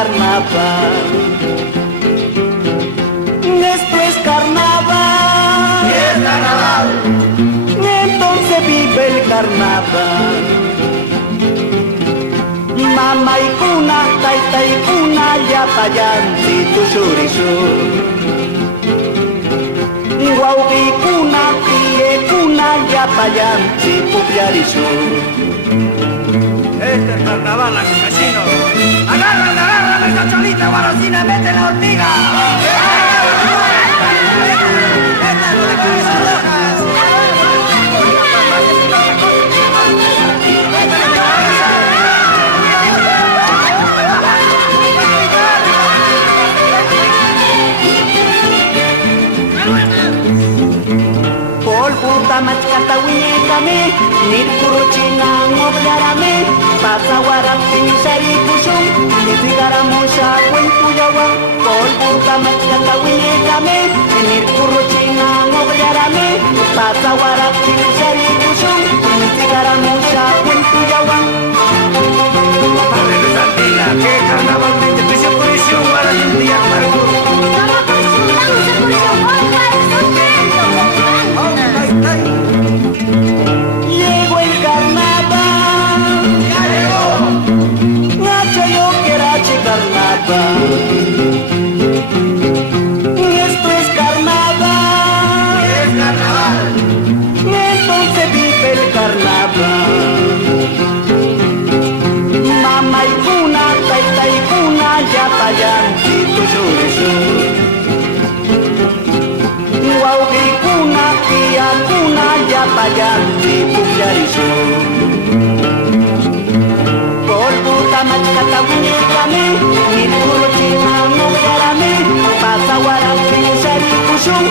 carnaval. Esto es carnaval. Y es carnaval. Entonces vive el carnaval. Mama y cuna, taita y cuna, yapayanti tu chorizo. Guaubi cuna, tie cuna, yapayanti pupiarizo. Este es carnaval, campesino. ¡Agárrame, agárrame esa cholita guarosina, mete la hormiga! Polputa machcata huñecame, nircuruchina mobliarame, pasaguarapin sarikushun, nizigaramusha cuentuyawa. Polputa machcata huñecame, nircuruchina mobliarame, pasaguarapin sarikushun, nizigaramusha cuentuyawa. Madre de Sandila, que carnavalmente prisión por prisión para el día largo. Llegó el carnaval, ¡Ya llegó! nacho yo querache carnaval. Esto es carnaval, Y es carnaval. entonces vive el carnaval. Mama y cuna, taita y cuna, yapayanti tu chorizo. Guaubi cuna, tía cuna, yapayanti pupiarizo. Polputa machcata huñecame, nircuruchina mobliarame, pasaguarapin sarikushun,